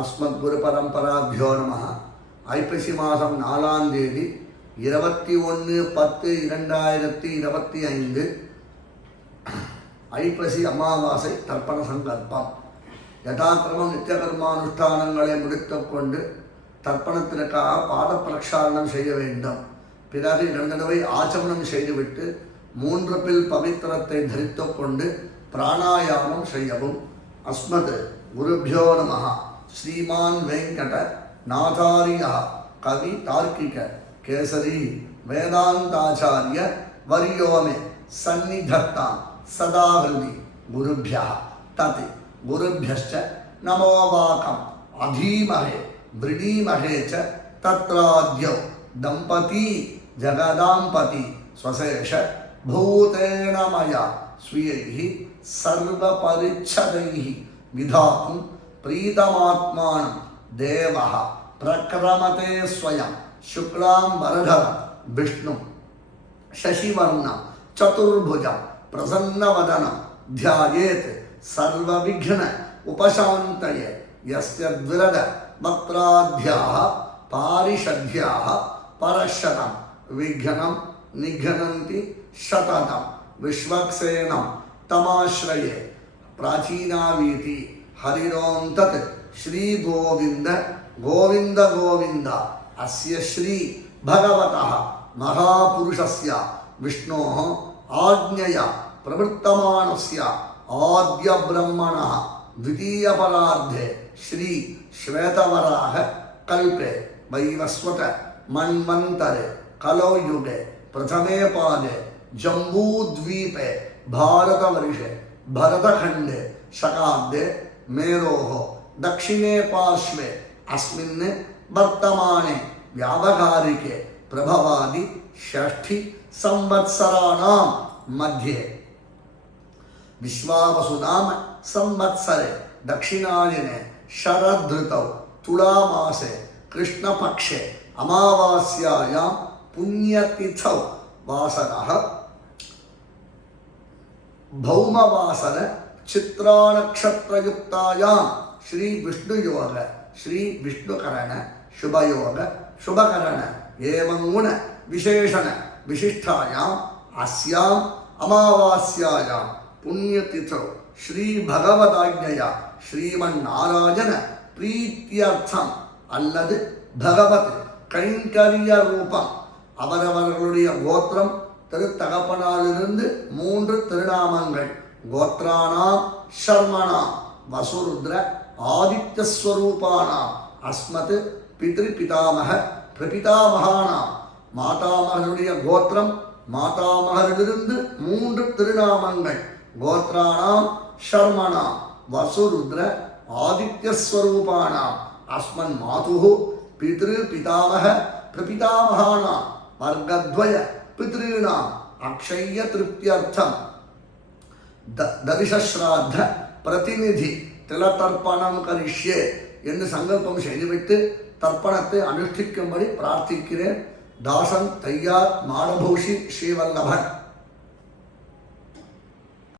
அஸ்மத்குரு பரம்பராபியோ நம. ஐப்பசி மாதம் 4ஆம் தேதி 21/10/2025 ஐப்பசி அமாவாசை தர்ப்பண சங்கல்பம். யதாக்கிரமம் நித்தியகர்மானுஷ்டானங்களை முடித்துக்கொண்டு தர்ப்பணத்திற்காக பாத பிரக்ஷாலனம் செய்ய வேண்டும். பிறகு 2 தடவை ஆச்சமனம் செய்துவிட்டு 3 பில் பவித்திரத்தை தரித்து கொண்டு பிராணாயாமம் செய்யவும். அஸ்மத் குருபியோ நம. ஸ்ரீமான் வெங்கட நாதாரிய கவி தார்க்கிக கேசரி வேதாந்தாச்சாரிய வரியோமே சந்நிதத்தாம் சதா ஹிருதி குருபியா தத் குருபியஸ்ச நமோ வாகம் அதீமஹே விரணீமஹே ச தத்ராத்யோ தம்பதி ஜகதாம்பதி ஸ்வசேஷ பூதேன மயா ஸ்வீயைஹி சர்வபரிச்சதைஹி விதாத்தும் प्रीतमात्मानं देवः प्रक्रमते स्वयं शुक्लांबरधरं विष्णु शशिवर्णं चतुर्भुजं प्रसन्नवदनं ध्यायेत् सर्वविघ्न उपशान्तये. यस्य द्विरद वक्त्राद्याः पारिषद्याः परशतं विघ्नं निघ्नन्ति शततं विश्वक्सेनं तमाश्रये. प्राचीनावीति हरिरों तत् श्री गोविंद गोविंद गोविंद अस्य श्री भगवतः महापुरुषस्य विष्णोः आज्ञया प्रवृत्तमानस्य आद्य ब्रह्मणः द्वितीय परार्धे श्री श्वेतवराह कल्पे वैवस्वत मन्वन्तरे कलो युगे प्रथमे पादे जम्बूद्वीपे भारतवर्षे भरतखंडे शकाब्दे मेरोः दक्षिणे पार्श्वे अस्मिन् वर्तमाने व्यावहारिके प्रभवादि षष्ठी संवत्सराणां मध्ये विश्वावसुनाम संवत्सरे दक्षिणायने शरदृतौ तुलामासे कृष्णपक्षे अमावास्यायां पुण्यतिथौ वासरः भौमवासर चित्रा नक्षत्रयुक्तायां श्री विष्णुयोग श्री विष्णुकरण शुभयोग शुभकरण एवं गुण विशेषण विशिष्टायां अस्यां अमावास्यायां पुण्यतिथौ श्री भगवदाज्ञया श्रीमन्नारायण प्रीत्यर्थम அல்லது भगवत கைங்கரிய ரூபம் அவரவர்களுடைய கோத்திரம் திருத்தகப்பனாலிருந்து 3 திருநாமங்கள் गोत्राणां शर्मणां वसुरुद्र आदित्यस्वरूपाणां अस्मत् पितृपितामह प्रपितामहानां मातामहरुடைய கோத்திரம் மாதாமகரிலிருந்து 3 திருநாமங்கள் गोत्राणां शर्मणां वसुरुद्र आदित्यस्वरूपाणां अस्मन् मातुः पितृपितामह प्रपितामहानां वर्गद्वय पितॄणां अक्षय्य तृप्त्यर्थं दर्शश्राद्ध प्रतिनिधि तिलतर्पणम करिष्ये என்று சங்கல்பம் செய்துவிட்டு தர்ப்பணத்தை அனுஷ்டிக்கும்படி பிரார்த்திக்கிறேன். தாசன் தையார் மாடபூஷி ஸ்ரீவல்லபன்.